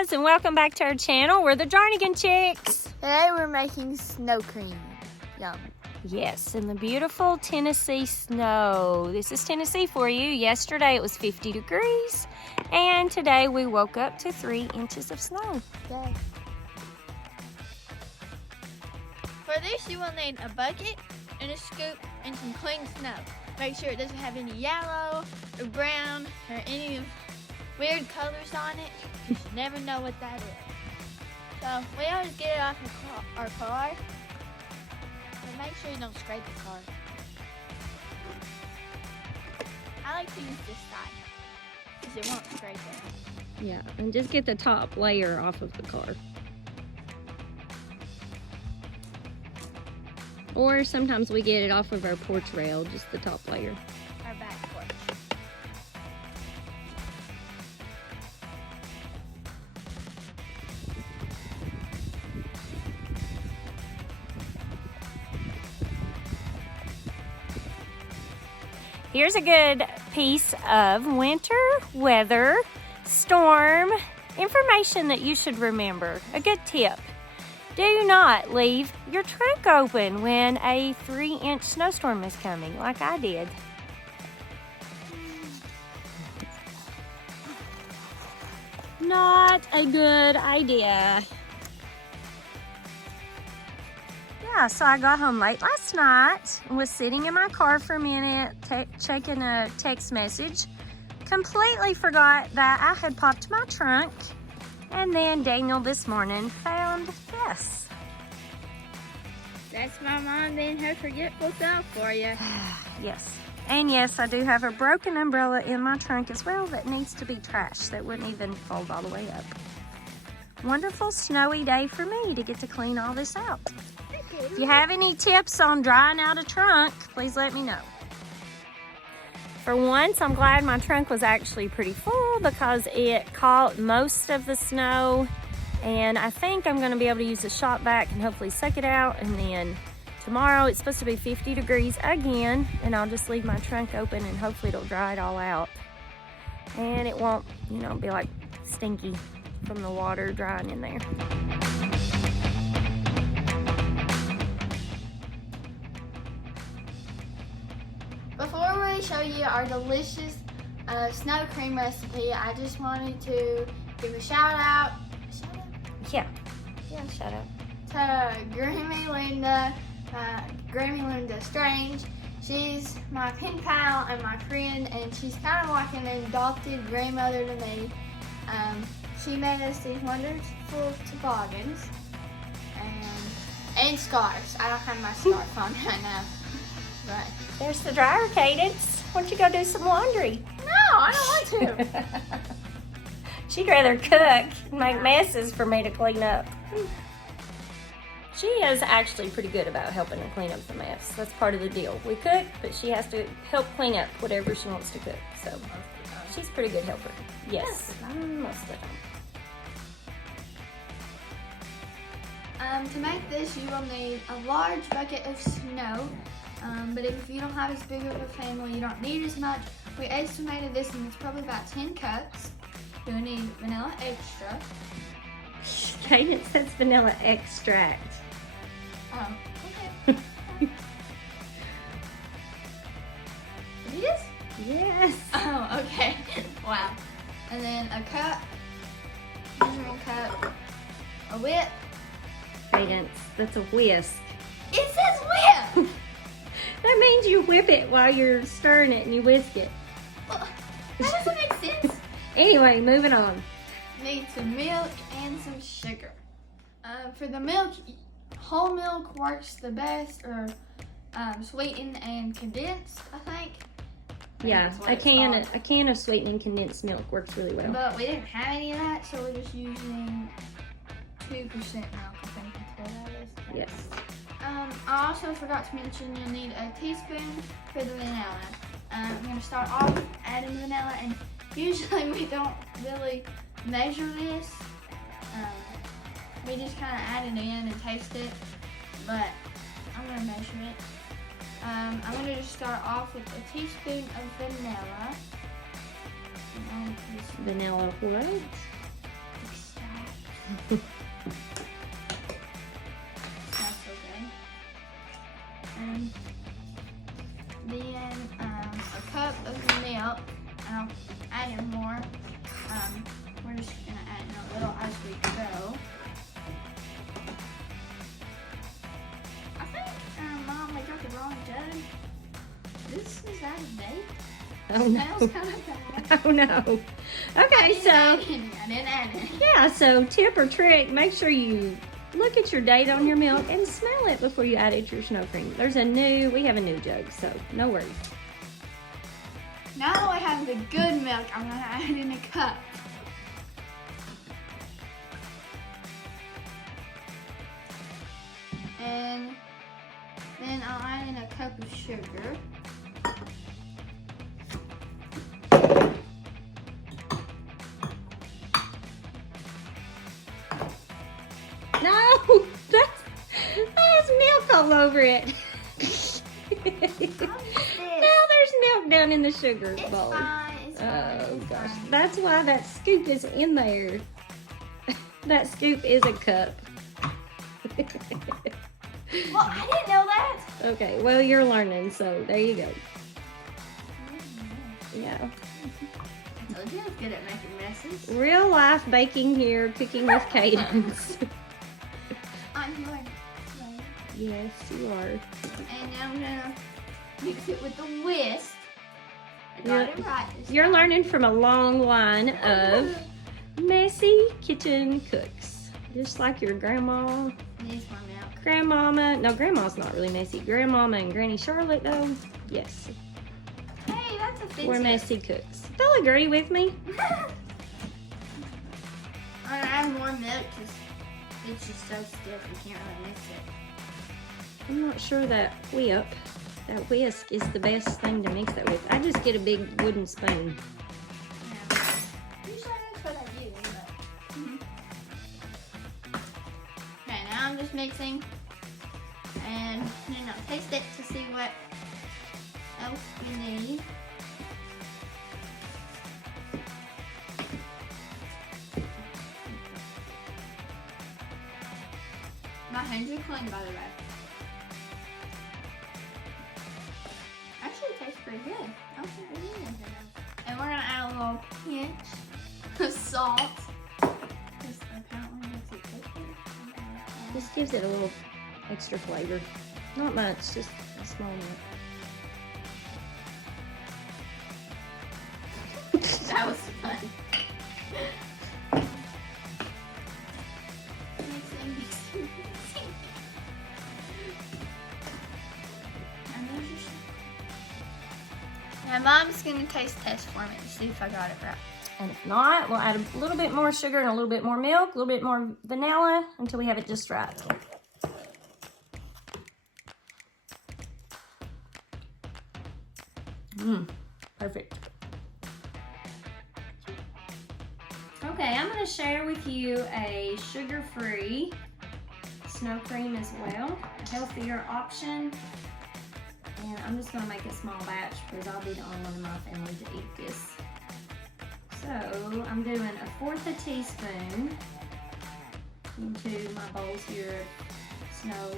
guys, and welcome back to our channel. We're the Jarnigan Chicks. Today we're making snow cream. Yum. Yes, in the beautiful Tennessee snow. This is Tennessee for you. Yesterday it was 50 degrees, and today we woke up to 3 inches of snow. Yay. For this you will need a bucket and a scoop and some clean snow. Make sure it doesn't have any yellow or brown or any weird colors on it. You should never know what that is. So we always get it off our car. And make sure you don't scrape the car. I like to use this side because it won't scrape it. Yeah, and just get the top layer off of the car. Or sometimes we get it off of our porch rail, just the top layer. Our back porch. Here's a good piece of winter weather storm information that you should remember. A good tip. Do not leave your trunk open when a 3-inch snowstorm is coming, like I did. Not a good idea. Yeah, so I got home late last night and was sitting in my car for a minute, checking a text message. Completely forgot that I had popped my trunk. And then Daniel this morning found this. That's my mom being her forgetful self for you. Yes. And yes, I do have a broken umbrella in my trunk as well that needs to be trashed. That wouldn't even fold all the way up. Wonderful snowy day for me to get to clean all this out. If you have any tips on drying out a trunk, please let me know. For once, I'm glad my trunk was actually pretty full because it caught most of the snow, and I think I'm going to be able to use the shop vac and hopefully suck it out. And then tomorrow it's supposed to be 50 degrees again, and I'll just leave my trunk open and hopefully it'll dry it all out. And it won't, be like stinky from the water drying in there. Before we show you our delicious snow cream recipe, I just wanted to give a shout out. Yeah, shout out To Grammy Linda Strange. She's my pen pal and my friend, and she's kind of like an adopted grandmother to me. She made us these wonderful toboggans and scarves. I don't have my scarf on right now, but there's the dryer, Cadence. Why don't you go do some laundry? no, I don't want to. She'd rather cook and make messes for me to clean up. She is actually pretty good about helping her clean up the mess. That's part of the deal. We cook, but she has to help clean up whatever she wants to cook. So she's a pretty good helper. Yes, most of the time. To make this, you will need a large bucket of snow. But if you don't have as big of a family, you don't need as much. We estimated this, and it's probably about 10 cups. You'll need vanilla extra. Cadence says vanilla extract. Oh, okay. It is? Yes. Oh, okay. Wow. And then a cup, measuring cup, a whip. Cadence, that's a whisk. It says whip! That means you whip it while you're stirring it and you whisk it. Well, that doesn't make sense. Anyway, moving on. Need some milk and some sugar. For the milk, whole milk works the best, or sweetened and condensed, I think. Yeah, a can of sweetened and condensed milk works really well. But we didn't have any of that, so we're just using 2% milk, I think that's what that is. Yes. I also forgot to mention you'll need a teaspoon for the vanilla. I'm going to start off adding the vanilla, and usually we don't really measure this. We just kind of add it in and taste it, but I'm going to measure it. I'm going to just start off with a teaspoon of vanilla. Vanilla what? Smells so good. And then a cup of milk. And I'll add in more. We're just gonna add in a little as we go. I think Mom, we got the wrong jug. This is out of date. Oh no. Smells kind of bad. Oh no. Okay, so I didn't add it. yeah, so tip or trick, make sure you look at your date on your milk and smell it before you add it to your snow cream. We have a new jug, so no worries. Now that I have the good milk, I'm gonna add in a cup. And then I'll add in a cup of sugar. No, that's milk all over it. Now there's milk down in the sugar It's bowl. fine, it's fine, Oh it's gosh, fine. that's why that scoop is in there. That scoop is a cup. Well, I didn't know that. Okay, well you're learning, so there you go. Yeah. I told you I was good at making messes. Real life baking here, cooking with cadence. I'm going. Yes, you are. And now I'm gonna mix it with the whisk. I got it right this You're time. learning from a long line of messy kitchen cooks. Just like your grandma, Needs more milk. grandmama. No, grandma's not really messy. Grandmama and Granny Charlotte, though, yes, Hey, that's offensive. we're messy cooks. They'll agree with me. I'm gonna add more milk because it's just so stiff you can't really mix it. I'm not sure that whisk is the best thing to mix that with. I just get a big wooden spoon. Yeah. Usually that's what I do, but. Okay, now I'm just mixing. And then I'll taste it to see what else we need. My hands are clean, by the way. Actually, it tastes pretty good. I don't think we need anything else. And we're gonna add a little pinch of salt. Because apparently makes it taste good. This gives it a little extra flavor. Not much, just a small amount. That was fun. And Mom's gonna taste test for me to see if I got it right. And if not, we'll add a little bit more sugar and a little bit more milk, a little bit more vanilla until we have it just right. Perfect. Okay, I'm going to share with you a sugar-free snow cream as well, a healthier option. And I'm just going to make a small batch because I'll be the only one in my family to eat this. So I'm doing 1/4 a teaspoon into my bowls here of snow.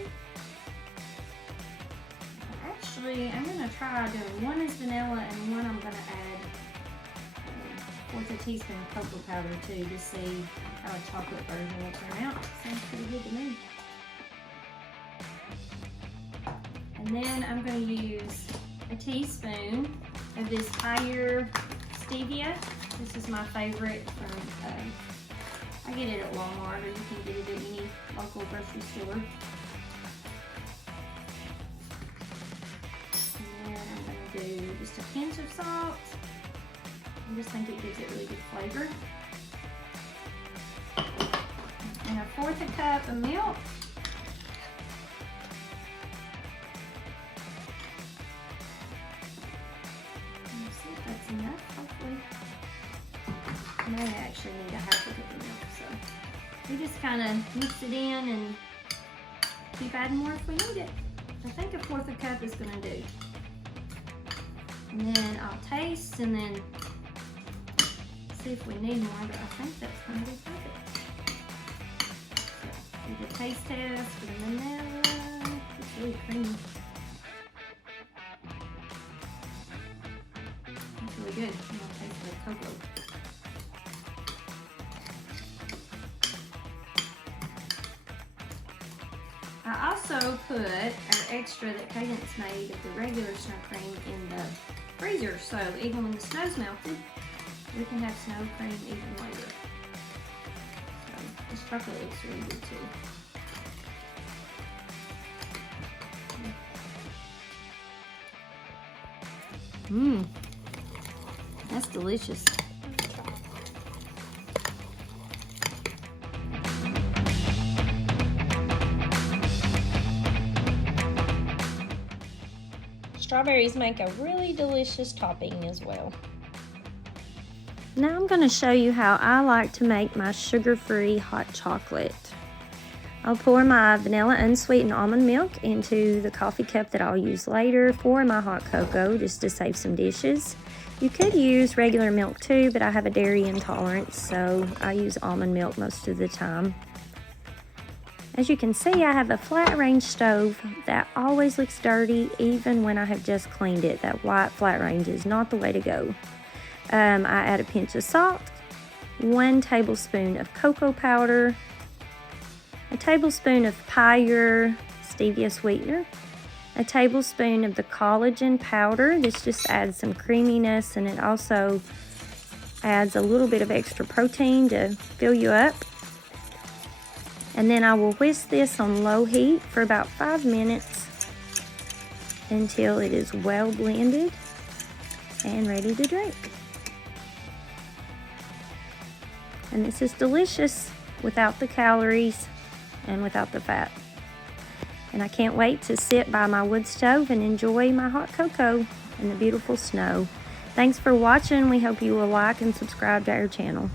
Actually, I'm going to try doing one is vanilla and one I'm going to add 1/4 teaspoon of cocoa powder too to see how a chocolate version will turn out. Sounds pretty good to me. And then I'm going to use a teaspoon of this higher stevia. This is my favorite from, I get it at Walmart, or you can get it at any local grocery store. And then I'm going to do just a pinch of salt. I just think it gives it really good flavor. And 1/4 cup of milk. Let's see if that's enough, hopefully. I may actually need a 1/2 cup of milk, so we just kind of mix it in and keep adding more if we need it. I think 1/4 cup is going to do. And then I'll taste and then see if we need more, but I think that's going to be perfect. Do the taste test for the vanilla. It's really creamy. It's really good. I'm gonna taste the cocoa. I also put our extra that Cadence made of the regular snow cream in the freezer, so even when the snow's melted, we can have snow cream even later. So this chocolate looks really good too. Mmm, that's delicious. Strawberries make a really delicious topping as well. Now I'm going to show you how I like to make my sugar-free hot chocolate. I'll pour my vanilla unsweetened almond milk into the coffee cup that I'll use later for my hot cocoa, just to save some dishes. You could use regular milk too, but I have a dairy intolerance, so I use almond milk most of the time. As you can see, I have a flat range stove that always looks dirty even when I have just cleaned it. That white flat range is not the way to go. I add a pinch of salt, 1 tablespoon of cocoa powder, a tablespoon of Pire stevia sweetener, a tablespoon of the collagen powder. This just adds some creaminess, and it also adds a little bit of extra protein to fill you up. And then I will whisk this on low heat for about 5 minutes until it is well blended and ready to drink. And this is delicious without the calories and without the fat. And I can't wait to sit by my wood stove and enjoy my hot cocoa and the beautiful snow. Thanks for watching. We hope you will like and subscribe to our channel.